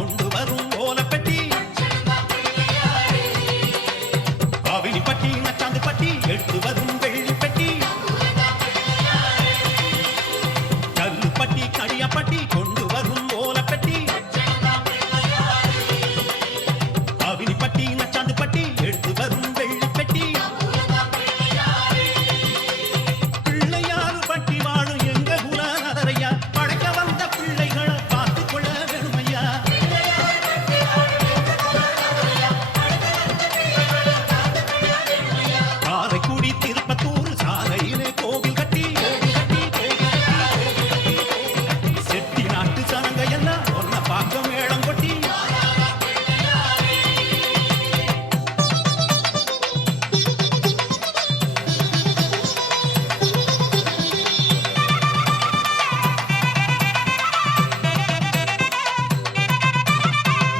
கொண்டு வரும் ஓலப்பெட்டி காவினிப்பட்டி நச்சாந்துப்பட்டி எடுத்து வரும் வெள்ளிப்பெட்டி கல்லுப்பட்டி கடியாப்பட்டி கொண்டு வரும் ஓலப்பெட்டி காவினிப்பட்டி நச்சாந்துப்பட்டி எடுத்து வரும் வெள்ளிப்பெட்டி பிள்ளையாறு பட்டி வாழும் எங்க குலநாதரையா படைக்க வந்த பிள்ளைகளை பார்த்து கொள்ள வேணுமையா காரைக்குடி திருப்பத்தூர் சாலையிலே கோவில் கட்டி செட்டி நாட்டு சனங்க எல்லாம் ஒன்ன பார்க்க மேளம் கொட்டி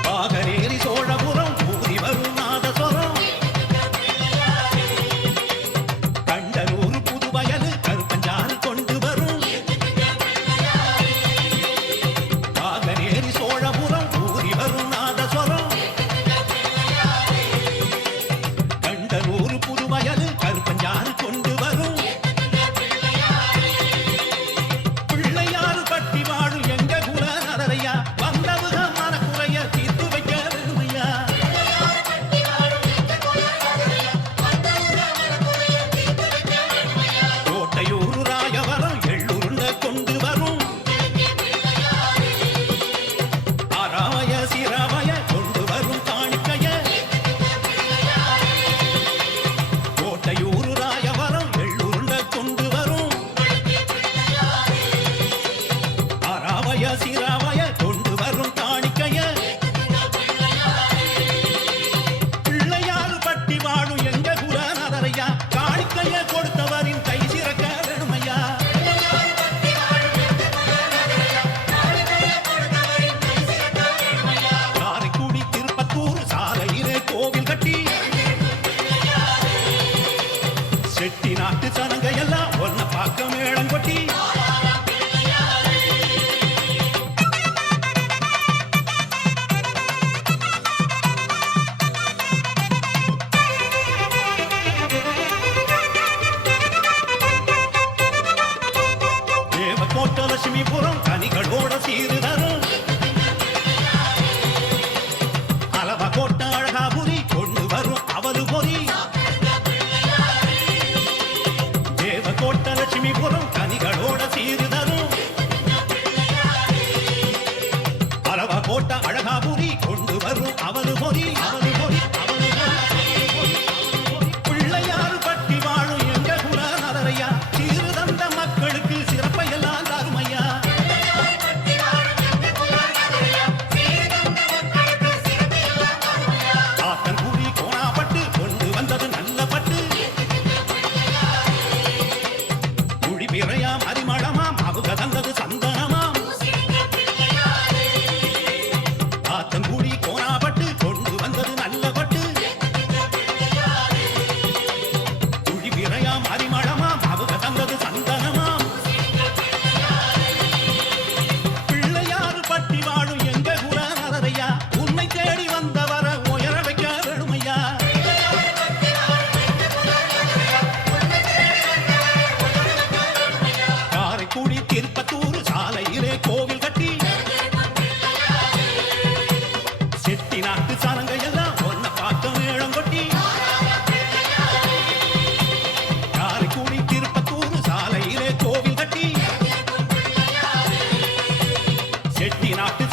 பாகரேரி சோழபுரம் ஊதி வரும் நாதஸ்வரம் கண்டலூர் புதுவயல் கருப்பஞ்சாறு கொண்டு வரும் பாகரேரி சோழபுரம் ஊதி வரும் நாதஸ்வரம் கண்டலூர் புதுவயல் கருப்பஞ்சாறு கொண்டு வரும் பிள்ளையாறு பட்டி வாழும் எங்க குலநாதரையா வந்தவுக மனக்குறைய தீர்த்து வைக்க வேணுமையா கோட்டையூர் ராயவரம் எள்ளுருண்ட கொண்டு வரும் ஆராய சிராவய கொண்டு வரும் காணிக்கைய கோட்டையூர் ராயவரம் எள்ளுருண்ட கொண்டு வரும் ஆராவய சிராவய கொண்டு வரும் காணிக்கைய பிள்ளையாறு பட்டி வாழும் எங்க குலநாதரையா காணிக்கைய கொடுத்தவரின் கை சிறக்க வேணுமையா காரைக்குடி திருப்பத்தூர் சாலையிலே கோவில் கட்டி செட்டி நாட்டு சனங்க எல்லாம் ஒன்ன பார்க்க மேளம் கொட்டி தேவக்கோட்டை லட்சுமிபுரம் கனிகளோட சீரு தரும் அலவா கோட்டை அழகாபுரி கொண்டு வரும் அவலு பொறி தேவக்கோட்டை லட்சுமிபுரம் கனிகளோட சீரு தரும் அலவா கோட்டை அழகாபுரி கொண்டு வரும் அவலு பொறி பிள்ளையாறு பட்டி வாழும் எங்க குலநாதரையா சீரு தந்த மக்களுக்கு சிறப்பையெல்லாம் தருமையா காத்தன்குடி கோணாப்பட்டு கொண்டு வந்தது நல்ல பட்டு குழி பிறையாம் அரிமளமாம் அவங்க தந்தது சந்தனமாம் காத்தன்குடி கோணாப்பட்டு கொண்டு வந்தது நல்ல பட்டு குழி பிறையாம் அரிமளமாம் அவங்க தந்தது சந்தனமாம் பிள்ளையாறு பட்டி வாழும் எங்க குலநாதரையா உன்னை தேடி வந்தவர உயர வைக்க வேணுமையா காரைக்குடி திருப்பத்தூர் சாலையிலே கோவில் கட்டி செட்டி நாட்டு சனங்க எல்லாம் ஒன்ன பார்க்க மேளம் கொட்டி காரைக்குடி திருப்பத்தூர் சாலையிலே கோவில் கட்டி செட்டி நாட்டு